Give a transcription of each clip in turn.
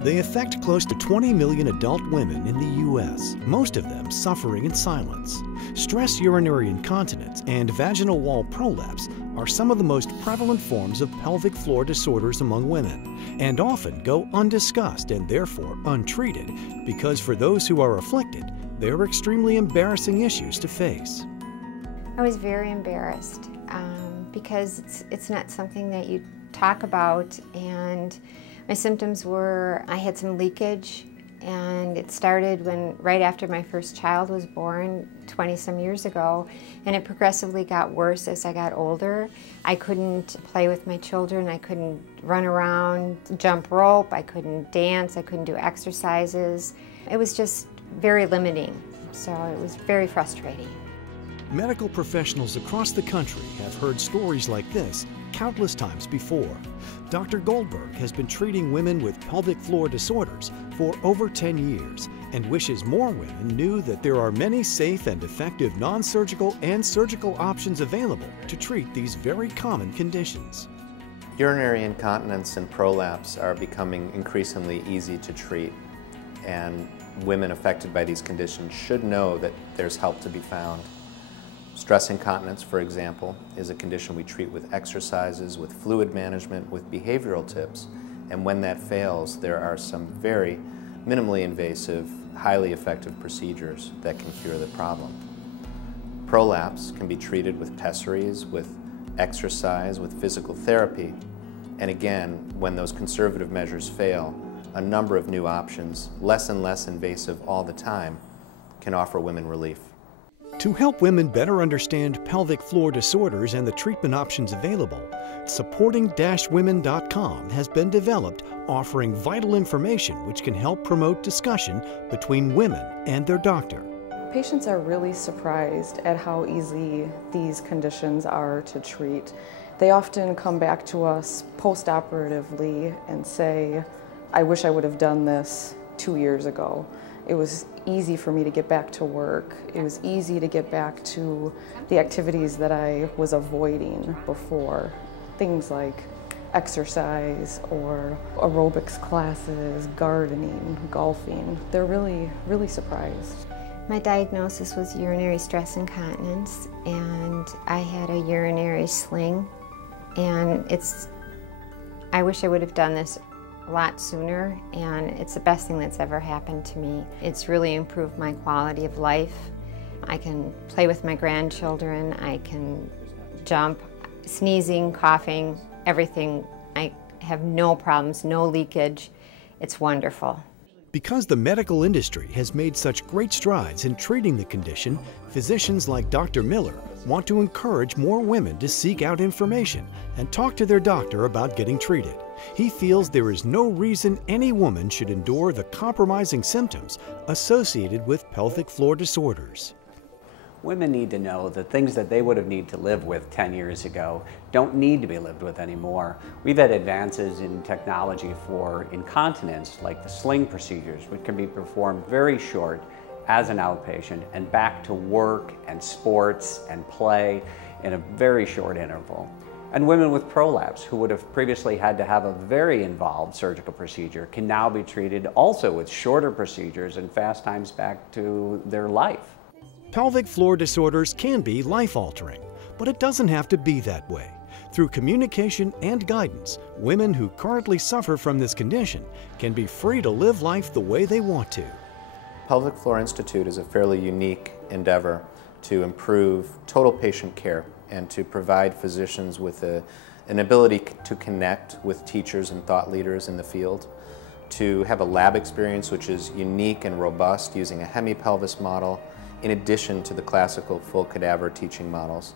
They affect close to 20 million adult women in the U.S., most of them suffering in silence. Stress urinary incontinence and vaginal wall prolapse are some of the most prevalent forms of pelvic floor disorders among women, and often go undiscussed and therefore untreated because for those who are afflicted, they're extremely embarrassing issues to face. I was very embarrassed because it's not something that you talk about, and my symptoms were I had some leakage, and it started right after my first child was born 20-some years ago, and it progressively got worse as I got older. I couldn't play with my children, I couldn't run around, jump rope, I couldn't dance, I couldn't do exercises. It was just very limiting, so it was very frustrating. Medical professionals across the country have heard stories like this countless times before. Dr. Goldberg has been treating women with pelvic floor disorders for over 10 years and wishes more women knew that there are many safe and effective non-surgical and surgical options available to treat these very common conditions. Urinary incontinence and prolapse are becoming increasingly easy to treat, and women affected by these conditions should know that there's help to be found. Stress incontinence, for example, is a condition we treat with exercises, with fluid management, with behavioral tips, and when that fails, there are some very minimally invasive, highly effective procedures that can cure the problem. Prolapse can be treated with pessaries, with exercise, with physical therapy, and again, when those conservative measures fail, a number of new options, less and less invasive all the time, can offer women relief. To help women better understand pelvic floor disorders and the treatment options available, supporting-women.com has been developed, offering vital information which can help promote discussion between women and their doctor. Patients are really surprised at how easy these conditions are to treat. They often come back to us post-operatively and say, I wish I would have done this 2 years ago. It was easy for me to get back to work. It was easy to get back to the activities that I was avoiding before. Things like exercise or aerobics classes, gardening, golfing. They're really, really surprised. My diagnosis was urinary stress incontinence, and I had a urinary sling, and I wish I would have done this a lot sooner, and it's the best thing that's ever happened to me. It's really improved my quality of life. I can play with my grandchildren, I can jump, sneezing, coughing, everything. I have no problems, no leakage. It's wonderful. Because the medical industry has made such great strides in treating the condition, physicians like Dr. Miller want to encourage more women to seek out information and talk to their doctor about getting treated. He feels there is no reason any woman should endure the compromising symptoms associated with pelvic floor disorders. Women need to know that things that they would have needed to live with 10 years ago don't need to be lived with anymore. We've had advances in technology for incontinence, like the sling procedures, which can be performed very short as an outpatient and back to work and sports and play in a very short interval. And women with prolapse, who would have previously had to have a very involved surgical procedure, can now be treated also with shorter procedures and fast times back to their life. Pelvic floor disorders can be life-altering, but it doesn't have to be that way. Through communication and guidance, women who currently suffer from this condition can be free to live life the way they want to. Pelvic Floor Institute is a fairly unique endeavor to improve total patient care and to provide physicians with an ability to connect with teachers and thought leaders in the field, to have a lab experience which is unique and robust using a hemipelvis model in addition to the classical full cadaver teaching models.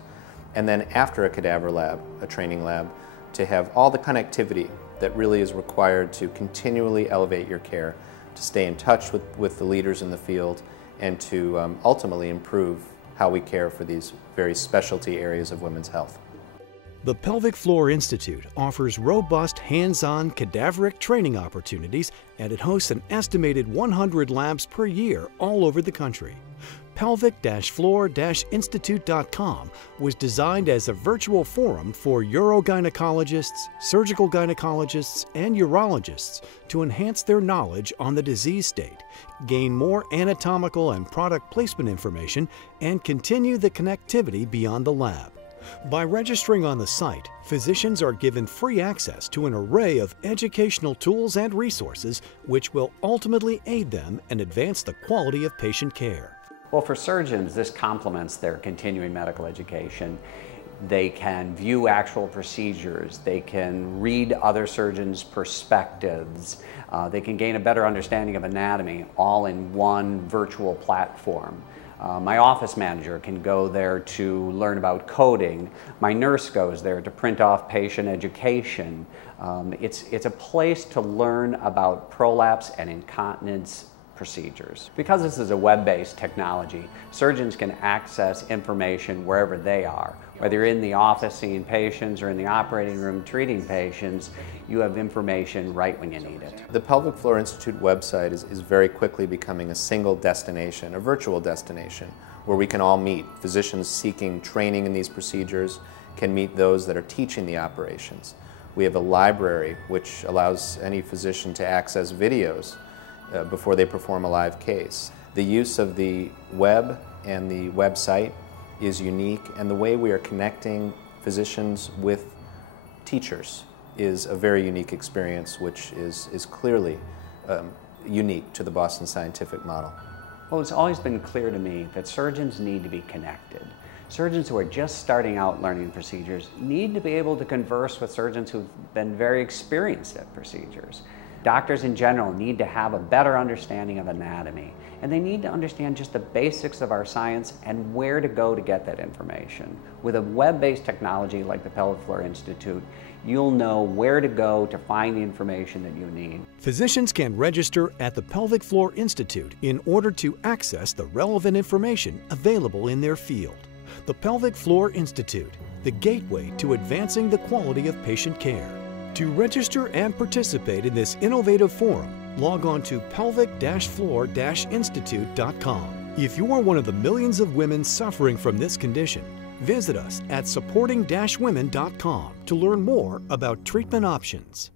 And then after a cadaver lab, a training lab, to have all the connectivity that really is required to continually elevate your care, to stay in touch with the leaders in the field, and to ultimately improve how we care for these very specialty areas of women's health. The Pelvic Floor Institute offers robust hands-on cadaveric training opportunities, and it hosts an estimated 100 labs per year all over the country. pelvic-floor-institute.com was designed as a virtual forum for urogynecologists, surgical gynecologists, and urologists to enhance their knowledge on the disease state, gain more anatomical and product placement information, and continue the connectivity beyond the lab. By registering on the site, physicians are given free access to an array of educational tools and resources which will ultimately aid them and advance the quality of patient care. Well, for surgeons, this complements their continuing medical education. They can view actual procedures, they can read other surgeons' perspectives, they can gain a better understanding of anatomy all in one virtual platform. My office manager can go there to learn about coding. My nurse goes there to print off patient education. It's a place to learn about prolapse and incontinence procedures. Because this is a web-based technology, surgeons can access information wherever they are. Whether you're in the office seeing patients or in the operating room treating patients, you have information right when you need it. The Pelvic Floor Institute website is very quickly becoming a single destination, a virtual destination, where we can all meet. Physicians seeking training in these procedures can meet those that are teaching the operations. We have a library which allows any physician to access videos before they perform a live case. The use of the web and the website is unique, and the way we are connecting physicians with teachers is a very unique experience, which is clearly unique to the Boston Scientific model. Well, it's always been clear to me that surgeons need to be connected. Surgeons who are just starting out learning procedures need to be able to converse with surgeons who've been very experienced at procedures. Doctors in general need to have a better understanding of anatomy, and they need to understand just the basics of our science and where to go to get that information. With a web-based technology like the Pelvic Floor Institute, you'll know where to go to find the information that you need. Physicians can register at the Pelvic Floor Institute in order to access the relevant information available in their field. The Pelvic Floor Institute, the gateway to advancing the quality of patient care. To register and participate in this innovative forum, log on to pelvic-floor-institute.com. If you are one of the millions of women suffering from this condition, visit us at supporting-women.com to learn more about treatment options.